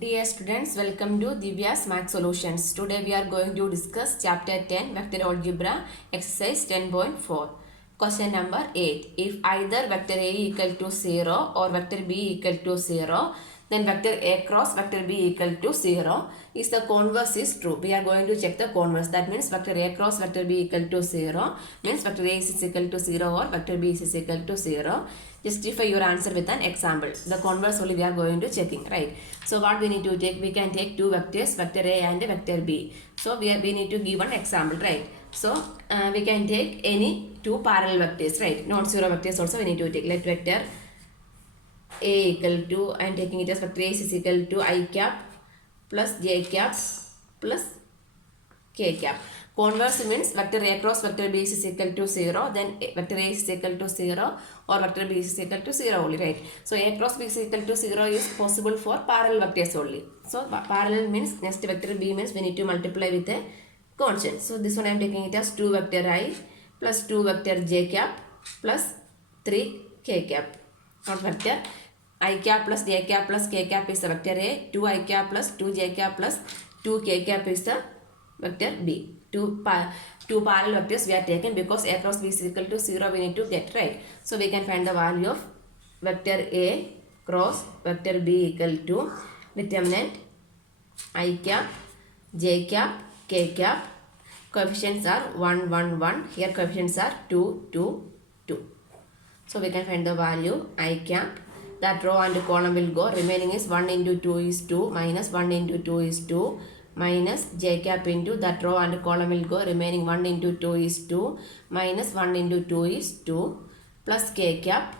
Dear students, welcome to Divya's Math Solutions. Today we are going to discuss Chapter 10, Vector Algebra, Exercise 10.4. Question number 8. If either vector A equal to 0 or vector B equal to 0, then vector A cross vector B equal to 0 is the converse is true. We are going to check the converse. That means vector A cross vector B equal to 0 means vector A is equal to 0 or vector B is equal to 0. Justify your answer with an example. The converse only we are going to checking, right? So what we need to take? We can take two vectors, vector A and vector B. So we need to give one example, right? So we can take any two parallel vectors, right? Non-zero vectors also we need to take. Let vector A equal to, I am taking it as vector A is equal to I cap plus J cap plus K cap. Converse means vector A cross vector B is equal to 0, then vector A is equal to 0 or vector B is equal to 0 only, right? So A cross B is equal to 0 is possible for parallel vectors only. So parallel means next vector B means we need to multiply with a constant. So this one I am taking it as 2 vector I plus 2 vector J cap plus 3 K cap. Not vector I cap plus J cap plus K cap is the vector A, 2 I cap plus 2 J cap plus 2 K cap is the vector B. Two parallel vectors we are taken because A cross B is equal to 0 we need to get, right? So we can find the value of vector A cross vector B equal to determinant I cap, J cap, K cap. Coefficients are 1, 1, 1. Here coefficients are 2, 2, 2. So we can find the value I cap. That row and column will go. Remaining is 1 into 2 is 2 minus 1 into 2 is 2 minus J cap into that row and column will go. Remaining 1 into 2 is 2 minus 1 into 2 is 2 plus K cap.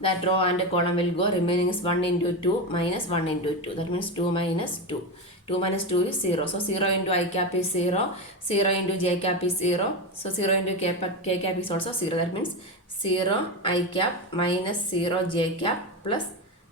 That row and column will go. Remaining is 1 into 2 minus 1 into 2. That means 2 minus 2. 2 minus 2 is 0. So 0 into I cap is 0. 0 into J cap is 0. So 0 into K cap is also 0. That means 0 I cap minus 0 J cap plus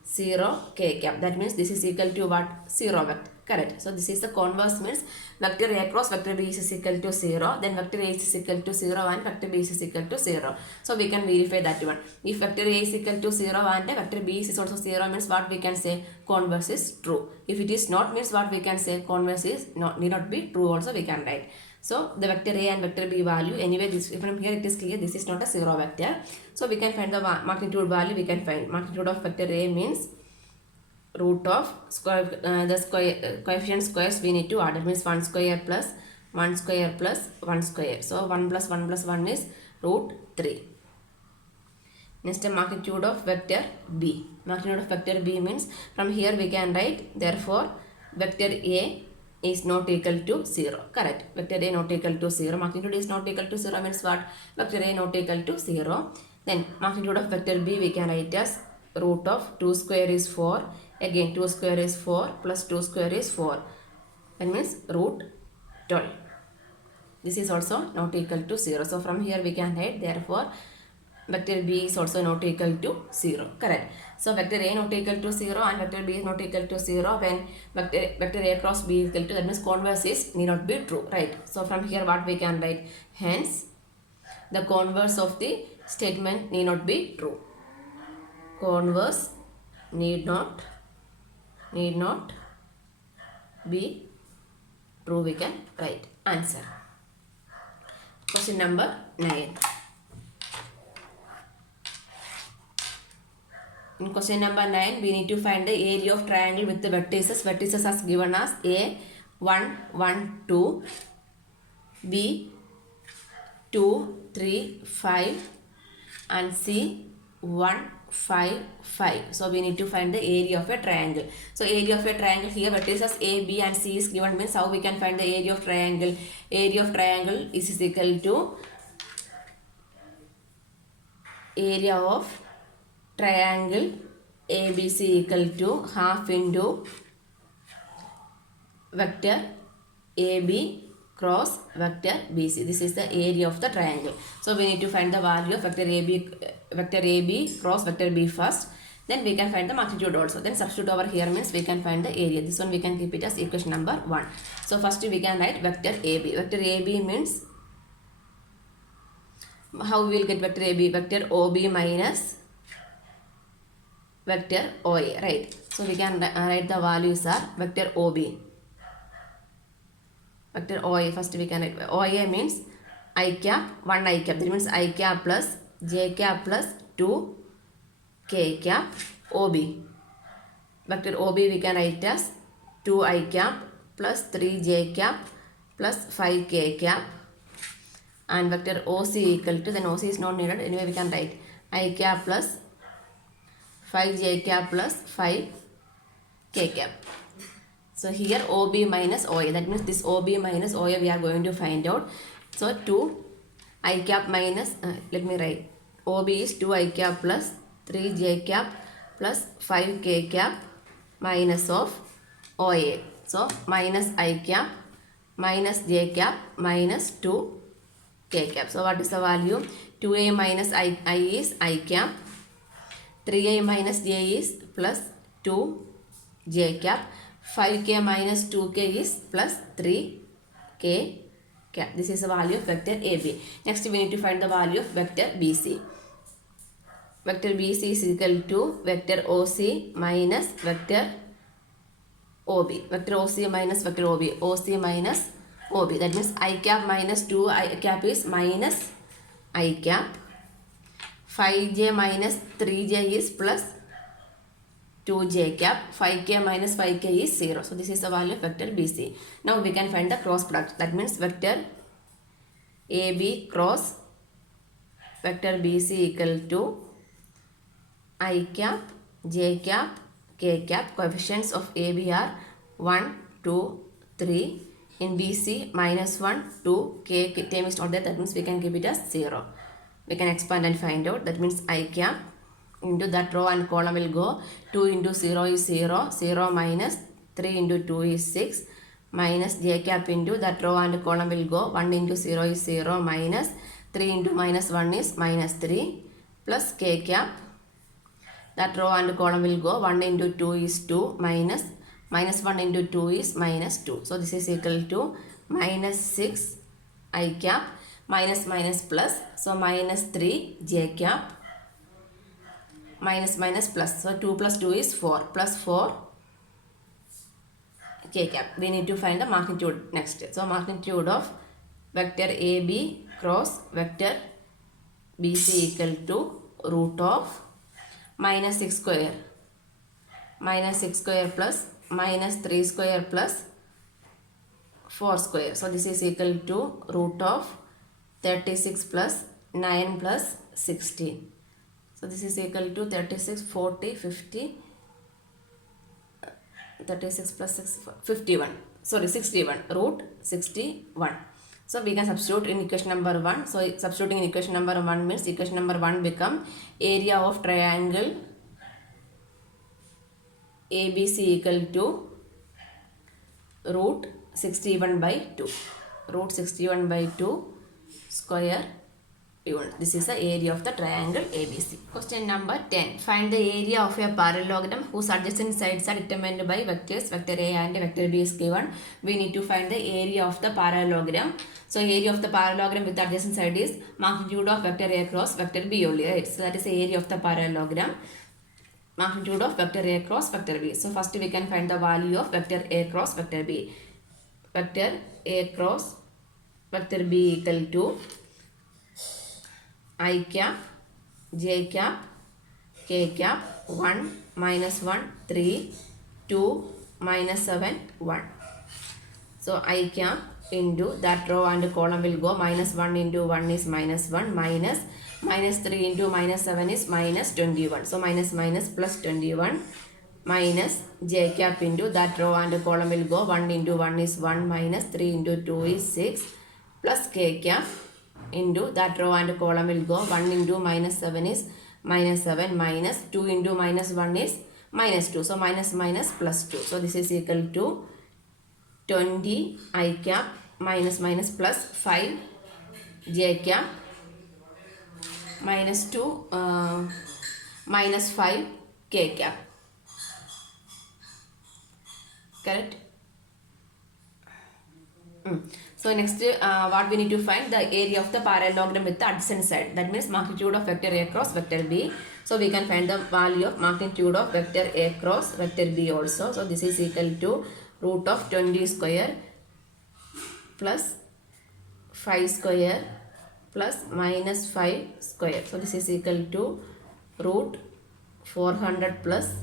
0 K cap. That means this is equal to what? 0 vector. Correct. So this is the converse means vector A cross vector B is equal to 0. Then vector A is equal to 0 and vector B is equal to 0. So we can verify that one. If vector A is equal to 0 and vector B is also 0 means what we can say? Converse is true. If it is not means what we can say? Converse is need not be true also we can write. So the vector A and vector B value, anyway this from here it is clear this is not a 0 vector. So we can find the magnitude value. We can find magnitude of vector A means root of coefficient squares we need to add. It means 1 square plus 1 square plus 1 square. So 1 plus 1 plus 1 is root 3. Next magnitude of vector B. Magnitude of vector B means from here we can write therefore vector A is not equal to 0. Correct. Vector A not equal to 0. Magnitude is not equal to 0 means what? Vector A not equal to 0. Then magnitude of vector B we can write as root of 2 square is 4. Again 2 square is 4 plus 2 square is 4. That means root 12. This is also not equal to 0. So from here we can write therefore vector B is also not equal to 0. Correct. So vector A not equal to 0 and vector B is not equal to 0 when vector A cross B is equal to, that means converse is need not be true. Right. So from here what we can write? Hence the converse of the statement need not be true. Converse need not be true we can write. Answer. Question number 9. In question number 9 we need to find the area of triangle with the vertices. Vertices as given as A 1 1 2, B 2 3 5 and C 1 5 5. So we need to find the area of a triangle. So area of a triangle here vertices A, B and C is given means how we can find the area of triangle? Area of triangle is equal to area of triangle ABC equal to half into vector AB cross vector BC. This is the area of the triangle. So we need to find the value of vector AB cross vector B first. Then we can find the magnitude also. Then substitute over here means we can find the area. This one we can keep it as equation number 1. So first we can write vector AB. Vector AB means how we will get vector AB? Vector OB minus vector OA, right? So we can write the values are vector OB. Vector OA, first we can write OA means I cap, 1 I cap, that means I cap plus j cap plus 2 k cap OB. Vector OB we can write as 2 I cap plus 3 j cap plus 5 k cap, and vector OC equal to, then OC is not needed, anyway we can write I cap plus 5 j cap plus 5 k cap. So here OB minus OA, that means this OB minus OA we are going to find out. So 2 I cap minus, let me write, OB is 2 I cap plus 3 j cap plus 5 k cap minus of OA. So minus I cap minus j cap minus 2 k cap. So what is the value? 2a minus I is I cap, 3a minus j is plus 2 j cap, 5k minus 2k is plus 3k cap. This is the value of vector AB. Next we need to find the value of vector BC. Vector BC is equal to vector OC minus vector OB. Vector OC minus vector OB. OC minus OB. That means I cap minus 2 I cap is minus I cap. 5j minus 3j is plus 2j cap. 5k minus 5k is 0. So this is the value of vector BC. Now we can find the cross product. That means vector AB cross vector BC equal to I cap, j cap, k cap. Coefficients of AB are 1, 2, 3. In BC minus 1, 2, k term is not there. That means we can give it as 0. We can expand and find out. That means I cap into that row and column will go 2 into 0 is 0, 0 minus 3 into 2 is 6, minus j cap into that row and column will go 1 into 0 is 0, minus 3 into minus 1 is minus 3, plus k cap, that row and column will go 1 into 2 is 2, minus 1 into 2 is minus 2. So this is equal to minus 6 I cap minus minus plus, so minus 3 j cap minus minus plus, so 2 plus 2 is 4, plus 4 k cap. We need to find the magnitude next. So magnitude of vector AB cross vector BC equal to root of minus 6 square plus minus 3 square plus 4 square. So this is equal to root of 36 plus 9 plus 16. So this is equal to 36, 40, 50, 36 plus 6, 51. Sorry, 61, root 61. So we can substitute in equation number 1. So substituting in equation number 1 means equation number 1 become area of triangle ABC equal to root 61 by 2. Root 61 by 2 square. This is the area of the triangle ABC. Question number 10. Find the area of a parallelogram whose adjacent sides are determined by vectors vector A and vector B is given. We need to find the area of the parallelogram. So area of the parallelogram with the adjacent side is magnitude of vector A cross vector B only, right? So that is the area of the parallelogram. Magnitude of vector A cross vector B. So first we can find the value of vector A cross vector B. Vector A cross vector B equal to I cap, j cap, k cap, 1, minus 1, 3, 2, minus 7, 1. So I cap into that row and column will go minus 1 into 1 is minus 1, minus 3 into minus 7 is minus 21. So minus minus plus 21, minus j cap into that row and column will go 1 into 1 is 1, minus 3 into 2 is 6, plus k cap into that row and column will go 1 into minus 7 is minus 7, minus 2 into minus 1 is minus 2. So minus minus plus 2. So this is equal to 20 I cap minus minus plus 5 j cap minus 2 minus 5 k cap. Correct? So next what we need to find the area of the parallelogram with the adjacent side. That means magnitude of vector A cross vector B. So we can find the value of magnitude of vector A cross vector B also. So this is equal to root of 20 square plus 5 square plus minus 5 square. So this is equal to root 400 plus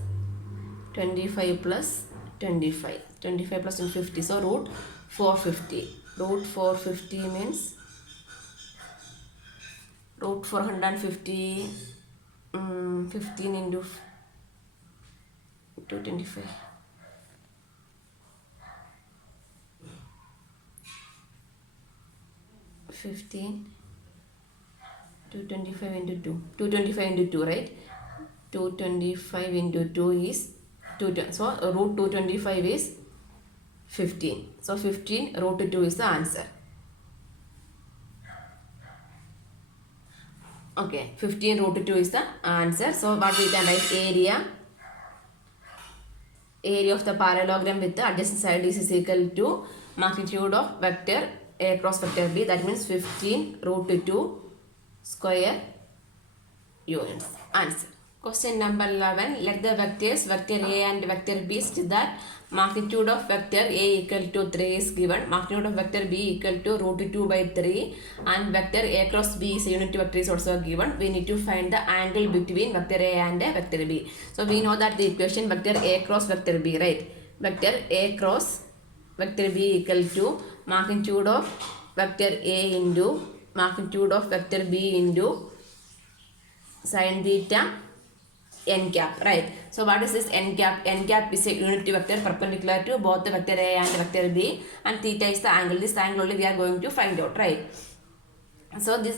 25 plus 25. 25 plus 50. So root 450. Root 450 means root 450 15 into 225. 15 225 into 2. 225 into 2, right? 225 into 2 is 2. So root 225 is 15. So 15 root 2 is the answer. Okay, 15 root 2 is the answer. So what we can write? Area of the parallelogram with the adjacent side is equal to magnitude of vector A cross vector B. That means 15 root 2 square units. Answer. Question number 11. Let the vectors vector A and vector B such that magnitude of vector A equal to 3 is given. Magnitude of vector B equal to root 2 by 3 and vector A cross B is a unit vector is also given. We need to find the angle between vector A and vector B. So we know that the equation vector A cross vector B, right? Vector A cross vector B equal to magnitude of vector A into magnitude of vector B into sin theta n cap, right? So what is this n cap? N cap is a unit vector perpendicular to both the vector A and vector B, and theta is the angle. This angle only we are going to find out, right? So this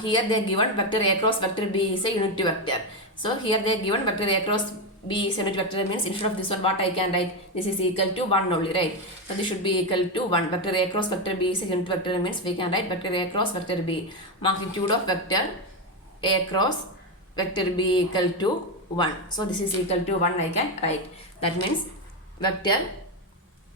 here they are given vector A cross vector B is a unit vector. So here they are given vector A cross B is a unit vector, means instead of this one what I can write? This is equal to 1 only, right? So this should be equal to 1. Vector A cross vector B is a unit vector, means we can write vector A cross vector B. Magnitude of vector A cross vector B equal to 1. So this is equal to 1 I can write. That means vector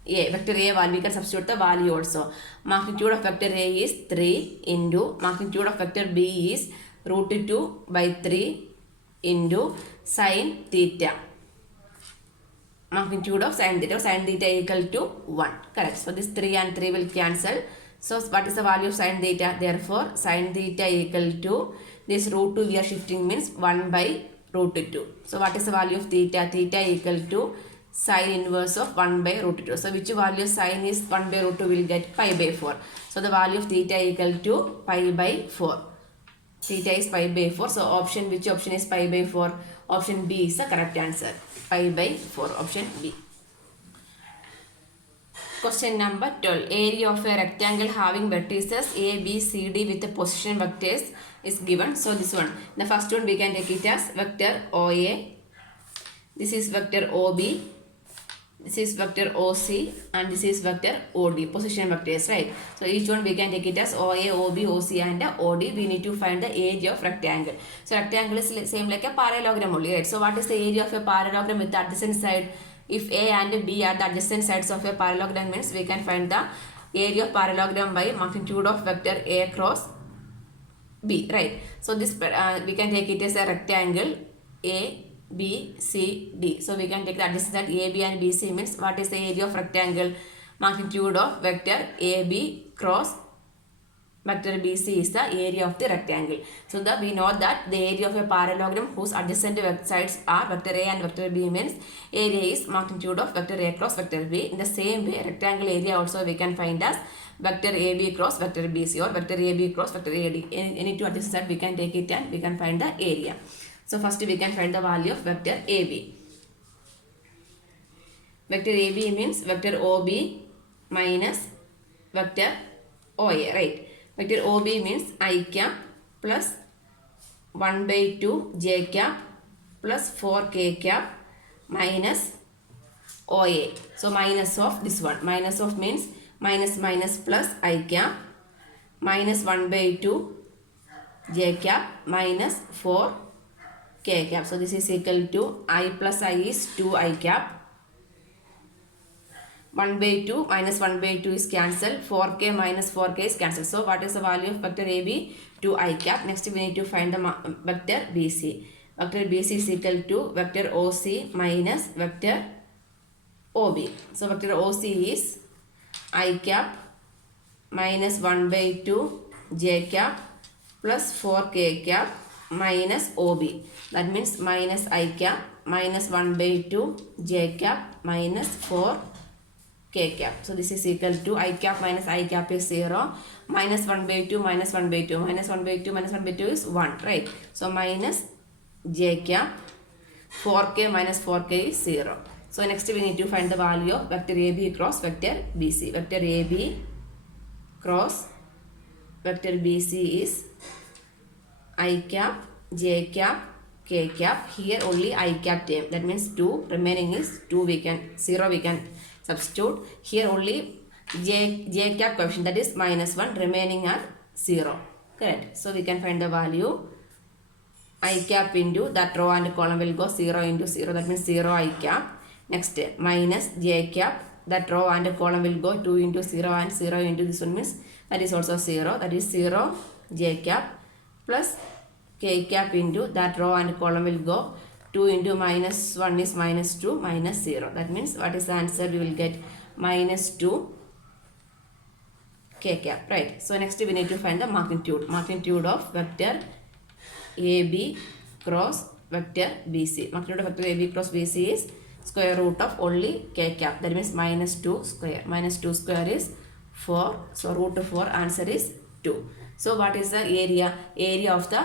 A value, we can substitute the value also. Magnitude of vector A is 3 into magnitude of vector B is root 2 by 3 into sin theta. Magnitude of sin theta equal to 1. Correct. So this 3 and 3 will cancel. So what is the value of sin theta? Therefore sin theta equal to this root 2 we are shifting means 1 by root 2. So what is the value of theta? Theta equal to sin inverse of 1 by root 2. So which value sin is 1 by root 2 will get pi by 4. So the value of theta equal to pi by 4. Theta is pi by 4. So which option is pi by 4? Option B is the correct answer. Pi by 4. Option B. Question number 12. Area of a rectangle having vertices A, B, C, D with the position vectors is given. So this one. The first one we can take it as vector OA. This is vector OB. This is vector OC and this is vector OD. Position vectors, right? So each one we can take it as OA, OB, OC and OD. We need to find the area of rectangle. So rectangle is same like a parallelogram only, right? So what is the area of a parallelogram with the adjacent side? If A and B are the adjacent sides of a parallelogram, means we can find the area of parallelogram by magnitude of vector A cross B, right? So this we can take it as a rectangle A, B, C, D. So we can take the adjacent side A, B and B, C means what is the area of rectangle? Magnitude of vector A, B cross vector B, C is the area of the rectangle. So we know that the area of a parallelogram whose adjacent sides are vector A and vector B means area is magnitude of vector A cross vector B. In the same way, rectangle area also we can find as vector AB cross vector BC or vector AB cross vector AD. Any two adjacent sides we can take it and we can find the area. So first we can find the value of vector AB. Vector AB means vector OB minus vector OA, right? Vector OB means I cap plus 1 by 2 j cap plus 4 k cap minus OA. So minus of this one. Minus of means minus plus I cap minus 1 by 2 j cap minus 4 k cap. So this is equal to I plus I is 2 I cap. 1 by 2 minus 1 by 2 is cancelled. 4k minus 4k is cancelled. So what is the value of vector AB? 2 I cap. Next we need to find the vector BC. vector BC is equal to vector OC minus vector OB. So vector OC is I cap minus 1 by 2 j cap plus 4 k cap minus OB. That means minus I cap minus 1 by 2 j cap minus 4 k cap. So this is equal to I cap minus I cap is 0. Minus 1 by 2 minus 1 by 2. Minus 1 by 2 minus 1 by 2 is 1, right? So minus j cap 4k minus 4k is 0. So next we need to find the value of vector AB cross vector BC. Vector AB cross vector BC is I cap, j cap, k cap. Here only I cap term. That means 2. Remaining is 2 0 we can substitute. Here only j cap coefficient, that is minus 1. Remaining are 0. Correct. So we can find the value. I cap into that row and column will go 0 into 0. That means 0 I cap. Next minus j cap. That row and column will go 2 into 0 and 0 into this one means that is also 0. That is 0 j cap plus k cap into that row and column will go 2 into minus 1 is minus 2 minus 0. That means what is the answer? We will get minus 2 k cap, right? So next we need to find the magnitude of vector AB cross vector BC. Magnitude of vector AB cross BC is square root of only k cap. That means minus 2 square. Minus 2 square is 4. So root 4 answer is 2. So what is the area? Area of the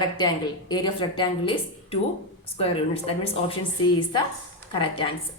rectangle. Area of rectangle is 2 square units. That means option C is the correct answer.